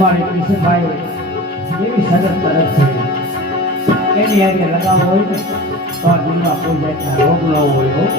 અમારે કિશનભાઈ એવી સરસ તરફ છે એની આગે લગાવો હોય ને તો આ દિલમાં કોઈ જાતના રોગ ન હોય રોગ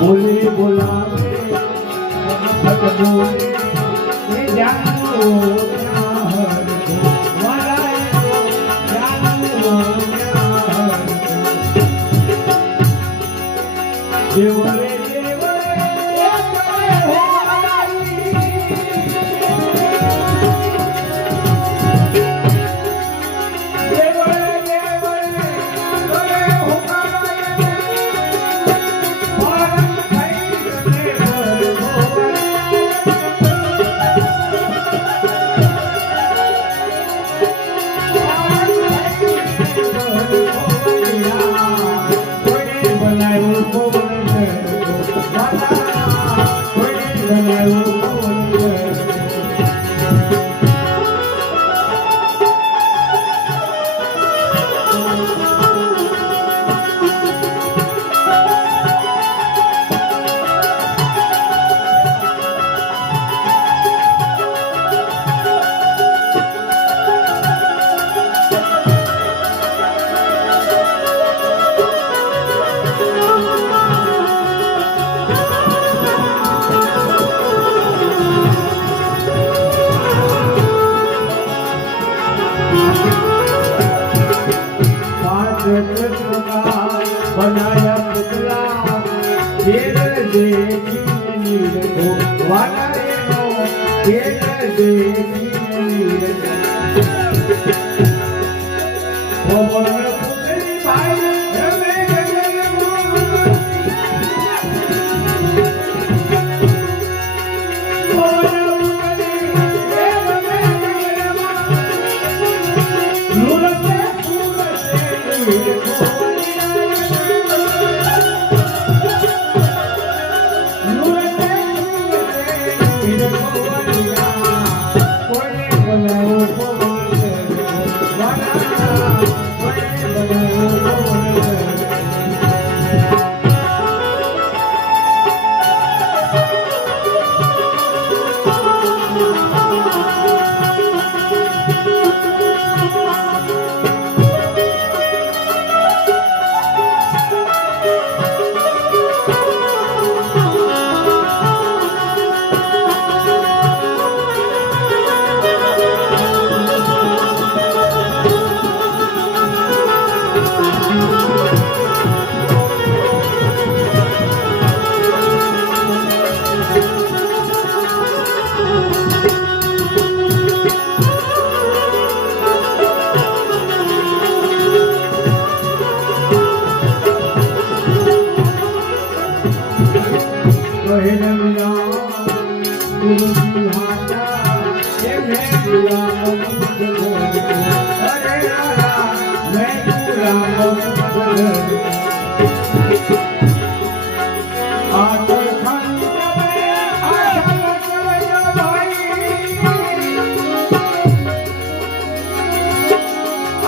बोले बोलावे बोले ये जानो देवरे बनाया पुतला तेर देखी नीर को वाटारे नो तेर देखी नीर को पुतली भाई હાટા એ મેં ગુલામ મુજકો અરે રારા મેં ગુલામ મુજકો આદર ખાન આશા ચલજો ભાઈ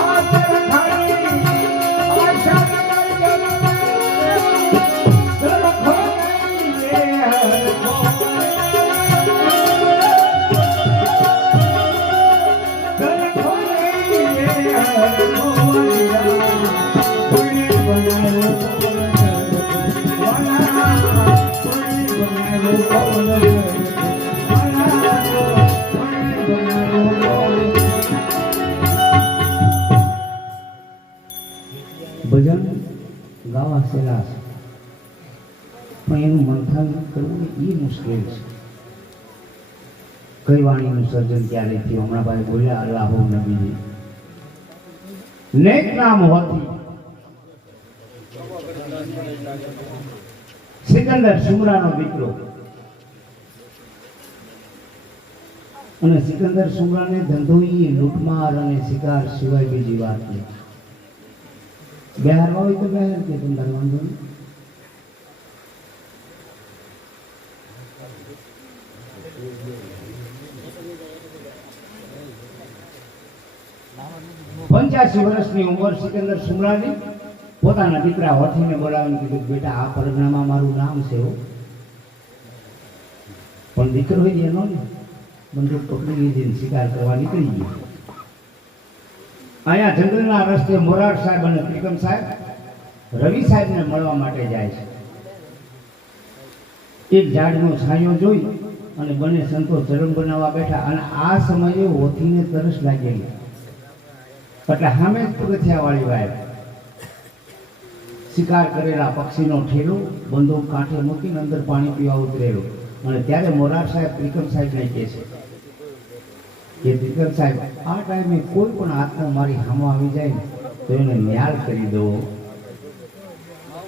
આદર ખાન આશા ચલજો સરખો ભજન ગાવા સહેલા છે પણ એનું મંથન કરવું એ મુશ્કેલ છે. કઈ વાણીનું સર્જન ક્યારે થયું? હમણાં ભાઈ બોલ્યા અલ્લાહુ નબી નેક નામ હોતી સિકંદર સુમરાનો દીકરો, અને સિકંદર સુમરાને ધંધો ઈ લૂંટમાર અને શિકાર સિવાય બીજી વાત નહીં. બહાર હોય તો બહાર કે તમને વાંધો નહીં. પંચ્યાસી વર્ષની ઉંમર સિકંદર સુમરાની પોતાના દીકરા હોથીને બોલાવીને કીધું, બેટા આ પરગણામાં મારું નામ છે હો. પણ દીકરો એનો ને બંદૂક પકડી લીધી શિકાર કરવા નીકળી ગયો. અહીંયા જંગલના રસ્તે મોરાર સાહેબ અને ત્રિકમ સાહેબ રવિ સાહેબને મળવા માટે જાય છે. એક ઝાડનો છાંયો જોઈ અને બંને સંતો ચરણ બનાવવા બેઠા, અને આ સમયે હોથીને તરસ લાગેલી એટલે સામે જ પગથિયા વાળી વાય શિકાર કરેલા પક્ષીનો ઠેલો બંદૂક કાંઠે મૂકીને અંદર પાણી પીવા ઉતરેલો. અને ત્યારે મોરાર સાહેબ ત્રિકમ સાહેબને કહે છે કે ત્રિકમ સાહેબ, આ ટાઈમે કોઈ પણ આત્મા મારી સામે આવી જાય ને તો એને ન્યાલ કરી દો.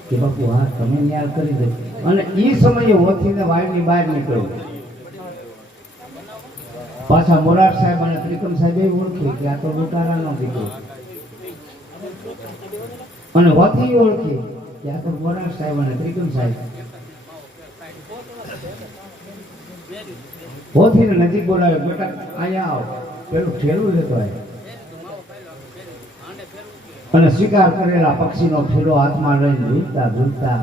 કે બાપુ હા તમે ન્યાલ કરી દો. અને એ સમયે હોથીને વાયની બહાર નીકળ્યો. પાછા મોરાર સાહેબ અને ત્રિકમ સાહેબ એ ઓળખ્યું કે આ તો લૂંટારાનો દીકરો, અને હોથી ઓળખી કે આ તો મોરાર સાહેબ અને ત્રિકમ સાહેબ. હોથીને નજીક બોલાવે, બેટા અહીંયા આવો, પેલું ઠેલું લેતો આવે. અને શિકાર કરેલા પક્ષીનો ઠેલો હાથમાં લઈને ઝૂલતા ઝૂલતા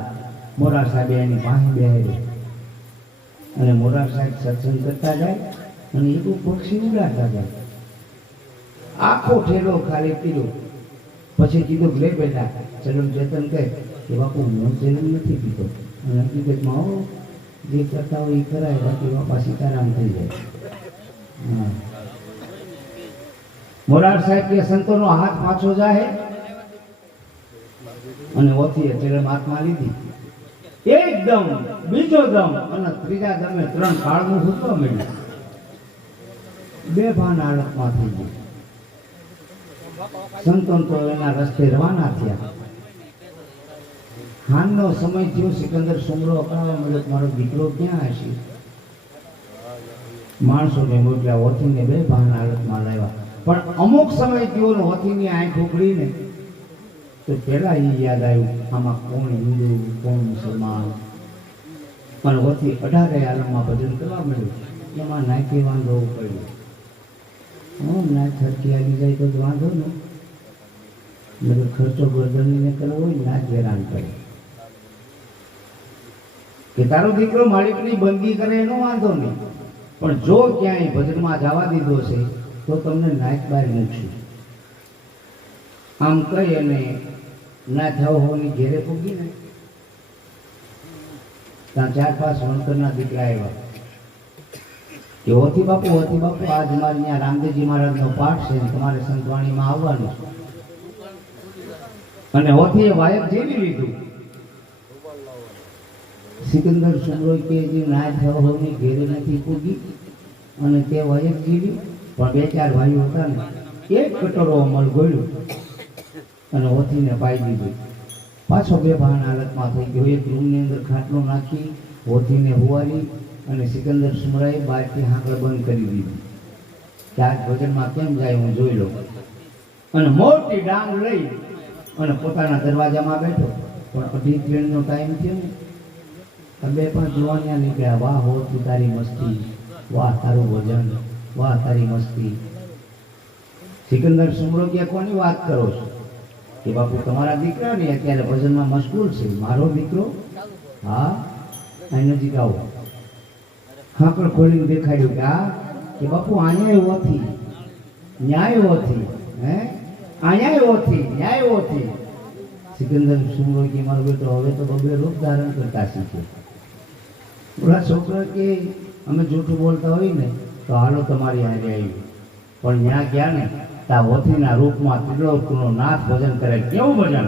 મોરાર સાહેબ એની પાસે બેહે. અને મોરાર સાહેબ સત્સંગ કરતા જાય અને એક પક્ષી ઉડાડતા જાય. આખો ઠેલો ખાલી પીધો. પછી કીધું, લે બેટા ચલમ ચેતન કહે કે બાપુ હું ચલમ નથી પીતો, અને હકીકતમાં હો જે કરતા હોય એ કરાય, બાકી બાપા સીતારામ થઈ જાય. હા, મોરાર સાહેબ કે સંતોનો હાથ પાછો જાય અને ઓથીએ ચલમ હાથમાં લીધી. એકદમ બીજો દમ અને ત્રીજા દમે ત્રણ કાળનું સૂત્ર મળ્યું. બેભાન હાલતમાં થઈ ગયું. સંતોન તો એના રસ્તે રવાના થયા. હાનનો સમય થયો. સિકંદર સુમરો અકળાવા મળ્યો, મારો દીકરો ક્યાં હશે? માણસોને મોકલ્યા, હોથીને બેભાન હાલતમાં લાવ્યા. પણ અમુક સમય થયો ને હોથીની આંખ ઉઘડીને તો પેલા એ યાદ આવ્યું, આમાં કોણ હિન્દુ કોણ મુસલમાન. પણ હોથી 18 આલમમાં ભજન કરવા મળ્યું. એમાં નાખી વાંધો પડ્યો. ના થરકી આવી જાય તો વાંધો ને, ખર્ચો ગરદનીને કરવો હોય ના જ હેરાન કરે. કે તારો દીકરો માલિકની બંદી કરે એનો વાંધો નહીં, પણ જો ક્યાંય ભજનમાં જવા દીધો છે તો તમને નાચ બહાર મૂકશું. આમ કહી અને ના જાવ હોવાની ઘેરે પૂગી ને ત્યાં 4-5 વણકરના દીકરા આવ્યા કે હોથી બાપુ આજ મારે ત્યાં રામદેવજી મહારાજનો પાઠ છે, તમારે સંતવાણીમાં આવવાનું છે. અને હોથીએ વાયક જેવી લીધું. સિકંદર સુમરો કે જે ના થયો હોવાની ઘેરે નથી પૂગી અને તે વાયક જીવી. પણ 2-4 ભાઈઓ હતા ને, એક કટોરો અમલ ગોળ્યું અને હોથીને પાઈ દીધું. પાછો બેભાન હાલતમાં થઈ ગયો. એક રૂમની અંદર ખાટલો નાખી હોથીને હુવારી અને સિકંદર સુમરાએ બહારથી હાંકળ બંધ કરી દીધી કે આજ ભજનમાં કેમ જાય હું જોઈ લઉં. અને મોટી ડાંગ લઈ અને પોતાના દરવાજામાં બેઠો. પણ 2:30 નો ટાઈમ થયો ને, બે પણ જુવાનિયા નીકળ્યા. વાહ હો તું તારી મસ્તી, વાહ તારું ભજન, વાહ તારી મસ્તી. સિકંદર સુમરો કે કોની વાત કરો છો? કે બાપુ તમારા દીકરા ને અત્યારે ભજનમાં મશગુલ છે. મારો દીકરો? હા, અહીં નજીક આવો. હાંકળ ખોલીને દેખાડ્યું કે આ કે બાપુ અહીંયા ઓથી ન્યાય ઓથી, હે અહીંયા ઓથી ન્યાય ઓથી. સિકંદર સુમરો કે મારો બેટો હવે તો બબે રૂપ ધારણ કરતા શીખે. ઓલા છોકરા કે અમે જૂઠું બોલતા હોય ને તો હાલો તમારી હારે આવી. પણ ત્યાં ગયા ને ત્યાં ઓથીના રૂપમાં ત્રિલોકનો નાથ ભજન કરે. કેવું ભજન!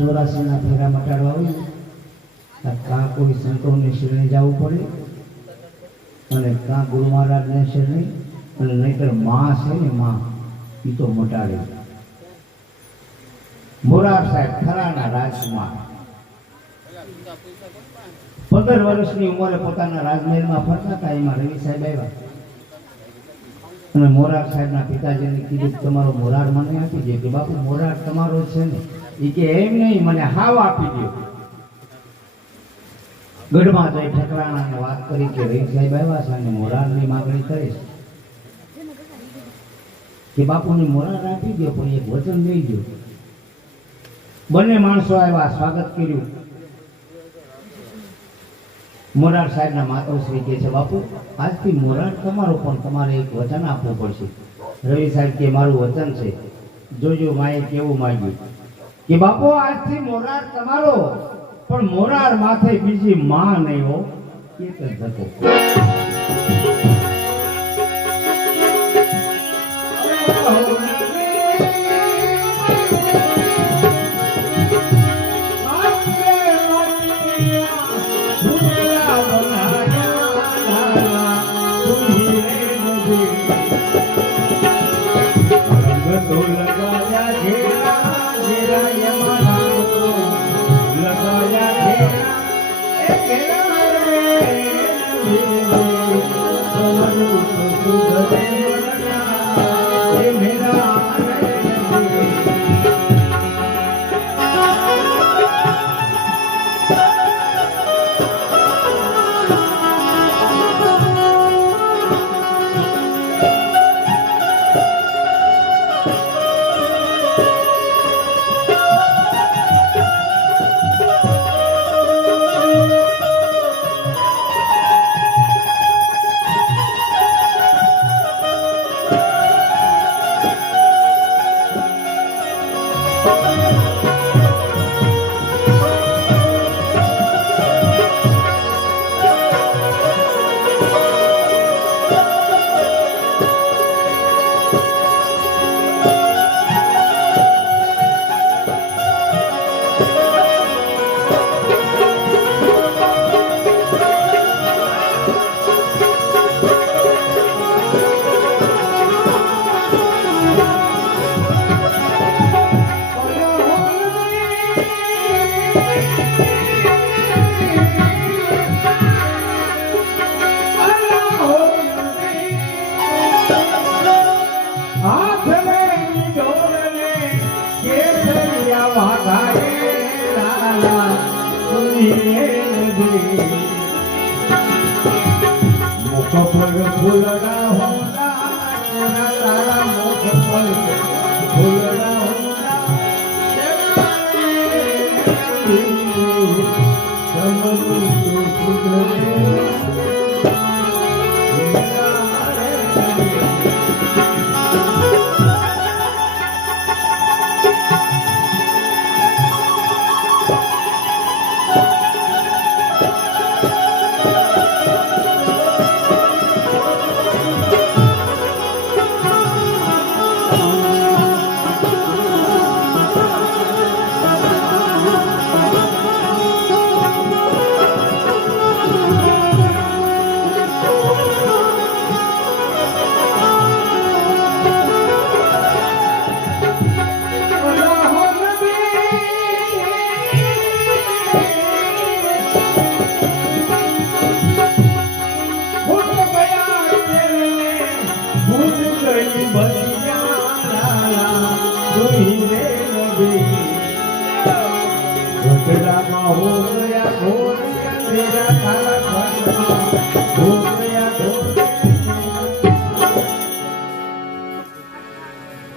ચોરાસીના ફેરા મટાડવા હોય ને કાં કોઈ સંતોની શરણે જવું પડે અને કાં ગુરુ મહારાજને શરણે, અને નહીતર માં છે ને માં એ તો મટાડે. મોરાર સાહેબ ખરાના રાજમાં 15 વર્ષની ઉંમરે પોતાના રાજમહેલમાં ફરતા હતા. એમાં રવિ સાહેબ આવ્યા અને મોરાર સાહેબના પિતાજીને કીધું તમારો મોરાર મને આપી દે. કે બાપુ મોરાર તમારો છે ને? એ કે એમ નહીં, મને હાવ આપી દો. ગઢમાં જઈ ઠકરાણાને વાત કરી કે રવિ સાહેબ આવ્યા છે અને મોરારની માગણી કરે છે. કે બાપુને મોરાર આપી દો પણ એક વચન દઈ દો. બંને માણસો આવ્યા, સ્વાગત કર્યું. મોરાર સાહેબના માતોશ્રી કહે છે બાપુ આજથી મોરાર તમારો, પણ તમારે એક વચન આપવું પડશે. રવિ સાહેબ કે મારું વચન છે, જોજો માએ કેવું માંગ્યું. કે બાપુ આજથી મોરાર તમારો, પણ મોરાર માથે બીજી માં નહીં હો, એક જ ધક્કો.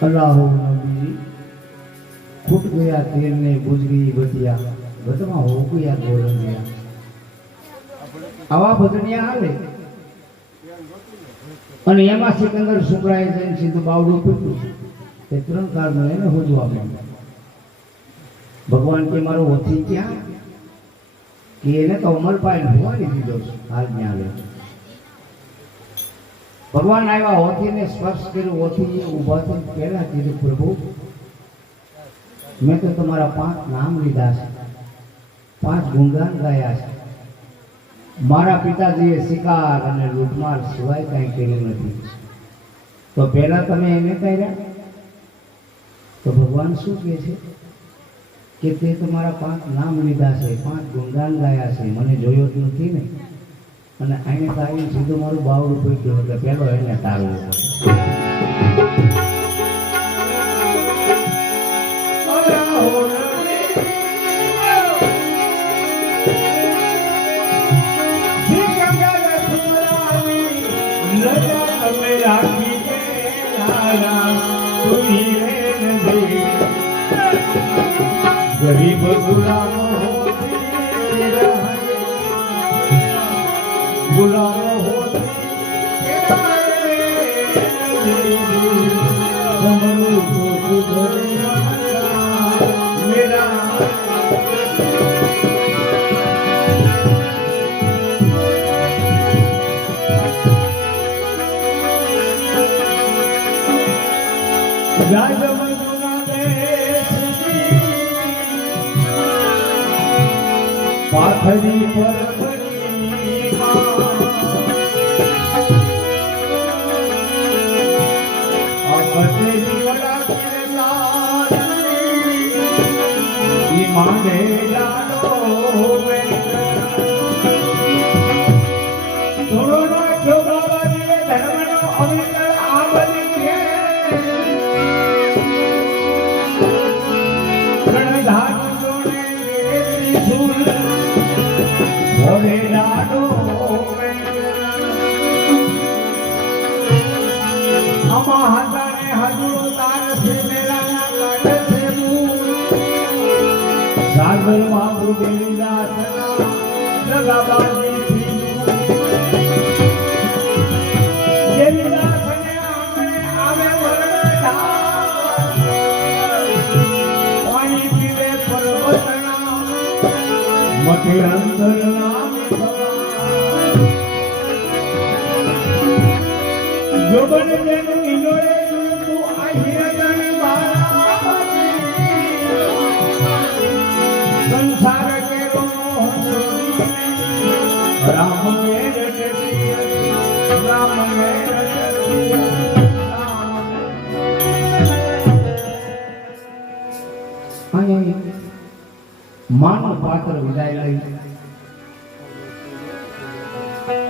अल्लाह नबी फूट गया तेल ने बुझ गई बतिया बदमा हो गया गोरन गया आवा भजनिया हाले અને એમાં સિકંદર શુક્રાએ જઈને સીધું બાવડું પીધું તે ત્રણ કાળમાં એને હોજવા માંડ્યા ભગવાન કે મારો ઓથી ક્યાં કે એને તો અમરપાઈ હોવાની દીધો છે હાલ ત્યાં આવે ભગવાન આવ્યા ઓથીને સ્પર્શ કર્યો ઓથી ઊભા થઈને પહેલા કીધું પ્રભુ મેં તો તમારા 5 નામ લીધા છે 5 ગુણગાન ગાયા છે મારા પિતાજીએ શિકાર અને લૂંટમાર સિવાય કાંઈ કર્યું નથી તો પહેલા તમે એને કર્યા તો ભગવાન શું કહે છે કે તે તમારા 5 નામ લીધા છે 5 ગુણગાન ગાયા છે મને જોયો જ નથી ને અને આને તારીને સીધું મારું બાવડું પીટ્યું એટલે પહેલો એને તારવું गरीब गुलाम गुलाम मेरा पाथरी पर मांगे थोड़ो नाख्यो बाबा जी धर्म नो अमृत आवली है रणधार जोड़े त्रिशूल भोले लाडो अमा हजारे हजूरो तार से मेरा ना काटे से मुंह सागर बाबू देवीदास जगाबाजी देवीदास ने आवे वरदा पानी पीवे पर्वतना मटे अंतर नाम जोबन जेनु इंडोरे तू आहिरा जाने बारा संसार के मोह राम ने राम ने અને માનવ પાત્ર વિદાય લઈ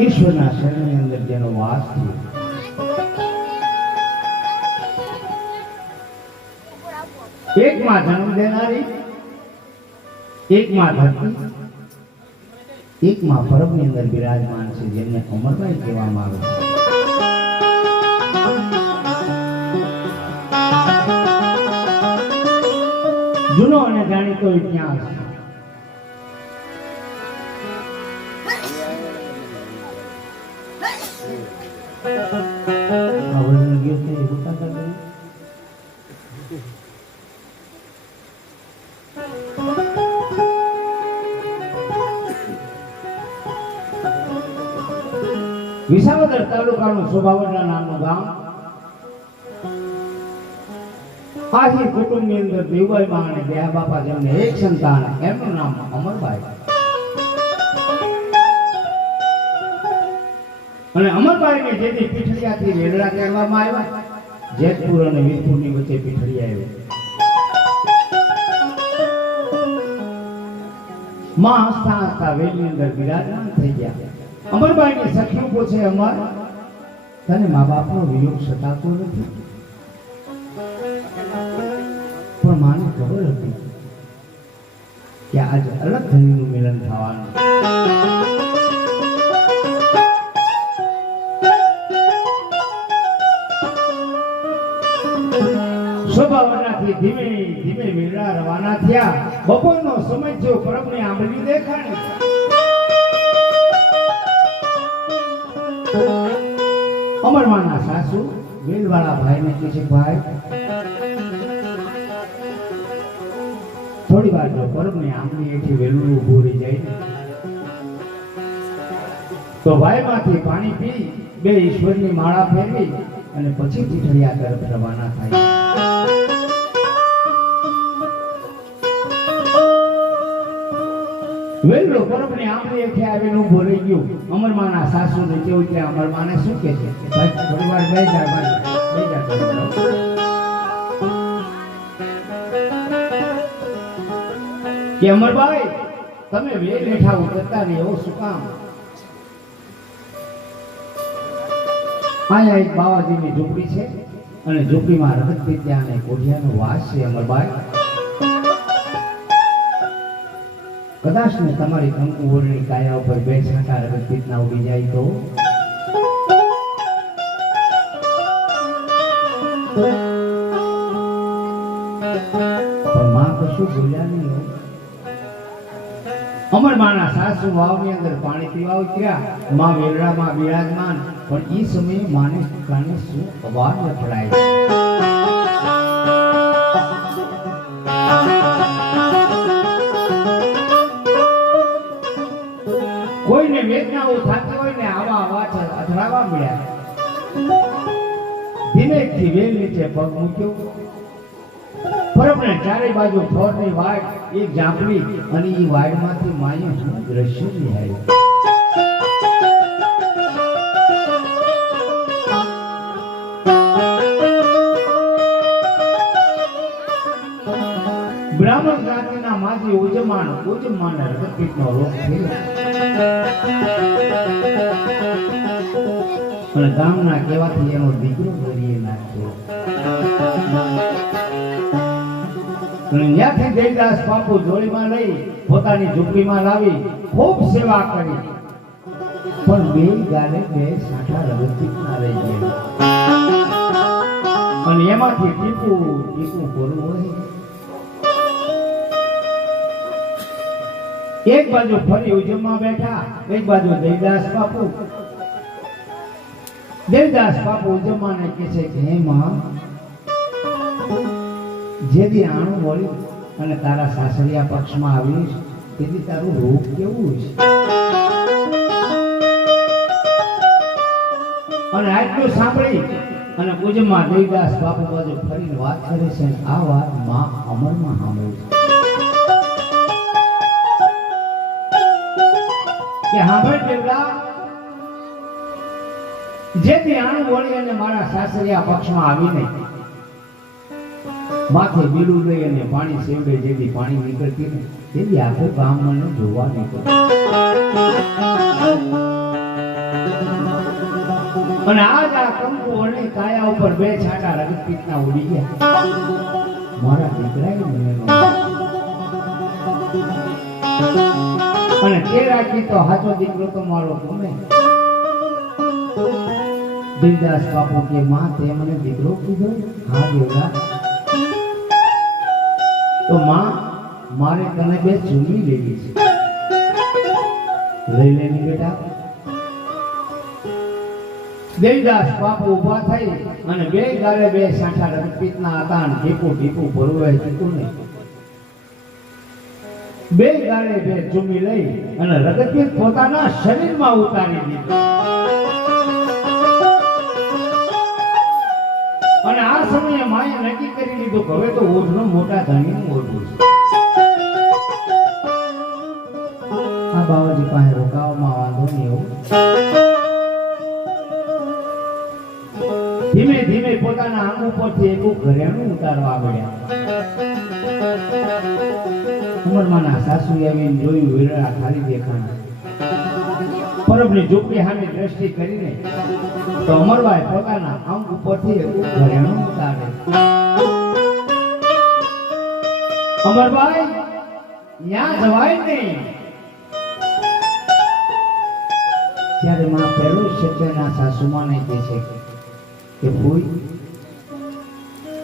ઈશ્વરના શરણની અંદર જેનો વાસ થયો એક માં જન્મ દેનારી એક માં ધરતી એક માં પરમની અંદર બિરાજમાન છે જેમને અમરભાઈ કહેવામાં આવે છે જૂનો અને જાણીતો ઇતિહાસ હવે લગ્ન ગયો છે એ ઉતા કરતો વિસાવદર તાલુકાનું શોભાવડા નામનું ગામ. આહી કુટુંબની અંદર દેવબાઈ માં અને દયા બાપા જેમને એક સંતાન, એમનું નામ અમરબાઈ. અને અમરબાઈને જેથી પીઠડિયાથી વેલડા કહેવામાં આવ્યા, જેતપુર અને વીરપુરની વચ્ચે પીઠડિયા આવ્યું. માં હસતા હસતા વેલની અંદર બિરાજમાન થઈ ગયા. અમરબાઈની સખીઓ પૂછે, અમર તને મા બાપનો વિયોગ સતાતો નથી? પણ માને ખબર હતી કે આજે અલગ ધણીનું મિલન થવાનું. શોભાવડાથી ધીમે ધીમે વેલડા રવાના થયા. બપોરનો સમય થયો, પરબની આંબલી દેખાણી. અમરમાના સાસુ વેલવાળા ભાઈને કહે છે, ભાઈ થોડી વાર જો પરબની આંબલી એથી વેલું ઊભું રહી જાય ને તો ભાઈમાંથી પાણી પી બે ઈશ્વરની માળા ફેરવી અને પછી પીઠડિયા તરફ રવાના થાય. વેલો પરબની આંબલી એથી આવીને ઊભો રહી ગયો. અમરમાના સાસુને કેવું કે અમરમાને શું કહે છે, ભાઈ થોડી વાર બે જા ભાઈ બે જા. કે અમરભાઈ તમે વેલ હેઠા ઉતરતા ને એવો શું કામ? અહીંયા એક બાવાજીની ઝૂંપડી છે અને ઝૂંપડીમાં રગત ત્યાં અને કોઠિયાનો વાસ છે. અમરભાઈ કદાચ ને તમારી કંકુ ઓરણી કાયા ઉપર બે છાંટા રગત પીતના ઉડી જાય તો પણ માં કશું બોલ્યા નહીં. અમરમાના સાસુ વાવની અંદર પાણી પીવા ઉતર્યા. માં વેલડામાં બિરાજમાન, પણ એ સમયે માને કાને શું અવાજ લફડાય. કોઈને વેદનાઓ થતી હોય ને આવા અવાજ અથડાવા મળ્યા. ધીમેથી વેલ નીચે પગ મૂક્યો. પરબને ચારે બાજુ ફોરની વાડ એક ઝાંપડી અને એ વાડમાંથી માએ દ્રશ્ય નિહાળ્યું. બ્રાહ્મણ જાતિના માજી ઉજમાન રગતપીઠનો રોગ થયો અને ગામના કહેવાથી એનો દીકરો ગરીએ નાખ્યો. ત્યાંથી દેવદાસ બાપુ જોડીમાં લઈ પોતાની ઝૂંપડીમાં લાવી ખૂબ સેવા કરી, પણ બે ગાલે બે સાંઠા રગતપીઠના રહી ગયા અને એમાંથી ટીપું પૂરું હોય. એક બાજુ ફરી ઉજમમાં બેઠા, એક બાજુ દેવદાસ બાપુ ઉજમ્માને કહે છે કે હે માં, જેથી આણું વળી અને તારા સાસરિયા પક્ષમાં આવીશ તેથી તારું રૂપ કેવું છે? અને આટલું સાંભળી અને ઉજમ્મા દેવદાસ બાપુ બાજુ ફરીને વાત કરે છે. આ વાત માં અમરમાં સાંભળી છે કે સાંભળ દેવડા, જેથી આણું વળી અને મારા સાસરિયા પક્ષમાં આવીને માથે બીડું લઈ અને પાણી સેવડે જેથી પાણી નીકળતી ને તેથી આખું ગામ મને જોવા નીકળ્યું. અને આજ આ કંકુ અને કાયા ઉપર બે છાંટા રગતપીઠના ઉડી ગયા. મારા દીકરાએ મને અને તે રાખી તો હાચો દીકરો તો મારો ગમે. દેવદાસ બાપુ કે માં તે મને દીકરો કીધો? હા દેવડા. તો માં મારે તને બે ચૂંટણી લેવી છે. લઈ લેની બેટા. દેવદાસ બાપુ ઊભા થઈ અને બે ગાલે બે સાંઠા રક્તપિત્તના હતા અને ટીપું ટીપું ભરવાય ચૂક્યું નહીં. બે ગાલે બે ચૂમી લઈ અને રક્તપિત્ત પોતાના શરીરમાં ઉતારી દીધું. અને આ સમયે માએ નક્કી કરી લીધું કે હવે તો ઓઢનો મોટા ધણીનું ઓઢવું છે. આ બાવાજી પાસે રોકાવામાં વાંધો નહીં એવું. ધીમે ધીમે પોતાના આંગ ઉપરથી એક ઘરેણું ઉતારવા મળ્યા. ઉંમરમાંના સાસુએ આવીને જોયું વેરડા ખાલી દેખાણા. પરબની ઝૂંપડી સામે દ્રષ્ટિ કરીને તો અમરભાઈ પોતાના આંગ ઉપરથી એક ઘરેણું ઉતારે. અમરભાઈ ત્યાં જવાય નહીં. ત્યારે માં પહેલો શબ્દના સાસુમાને કહે છે કે ફૂઈ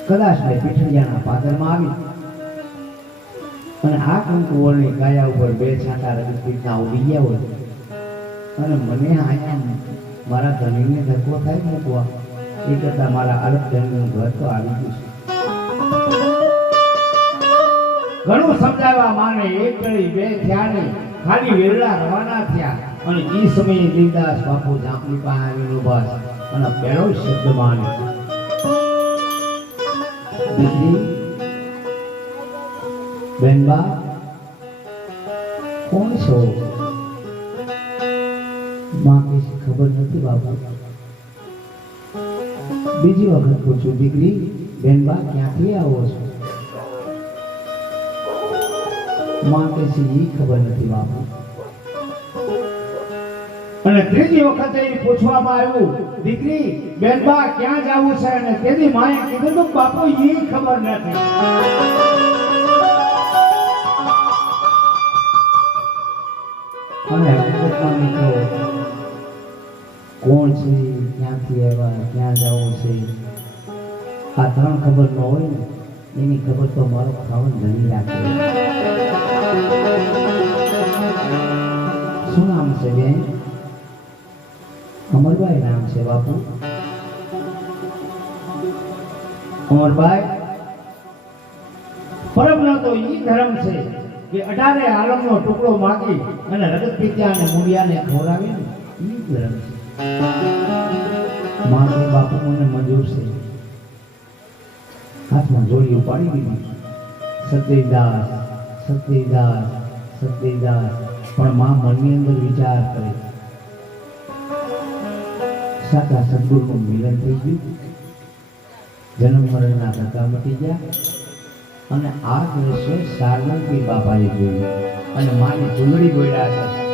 કદાચ ને પીઠડિયાના પાદરમાં આવી અને આ કંકુવળની ગાયા ઉપર બે છાંટા રક્તપિત્તના ઉડી ગયા હોય અને મને અહીંયા મારા ધણીને ધક્કો થાય મૂકવા એ કરતા મારા અલગ ધણીનું ઘર તો આવી ગયું છે. ઘણું સમજાવવા માને એક ઘડી બે થયા નહીં, ખાલી વેરડા રવાના થયા અને એ સમયે દેવદાસ બાપુ ઝાંપડી પાસે આવેલો બસ અને પહેલો શબ્દ માન્યો, દીકરી બેનબા કોણ છો? માં કઈ ખબર નથી બાપુ. બીજી વખત પૂછું, દીકરી બેનબા ક્યાંથી આવો છો? માં કે છે ઈ ખબર નથી બાપુ. અને ત્રીજી વખત એ પૂછવામાં આવ્યું, દીકરી બેનબા ક્યાં જાવું છે? અને તેની માએ કીધું તો બાપુ ઈ ખબર નથી. અને હકીકતમાં મિત્રો કોણ છે, ક્યાંથી આવ્યા, ક્યાં જવું છે, આ ત્રણ ખબર ન હોય ને એની ખબર તો મારો ખાવન ધણી રાખે. શું નામ છે બેન? અમરભાઈ નામ છે બાપુ. અમરભાઈ પરમનો તો ઈ ધર્મ છે કે 18 આલમનો ટુકડો માગી અને રગતપિત્યા અને મૂળિયાને ખવડાવી ઈ ધર્મ છે. માં કે બાપુ મને મંજૂર છે. હાથમાં જોડી ઉપાડી દીધી. સતીદાસ સતીદાસ સતીદાસ. પણ માં મનની અંદર વિચાર કરે, સાચા સદગુરુનું મિલન થઈ ગયું, જન્મ મરણના ધક્કા મટી ગયા અને આ દ્રશ્ય સારનાથજી બાપાએ જોયું અને માની ચૂંદડી ગોળ્યા છે.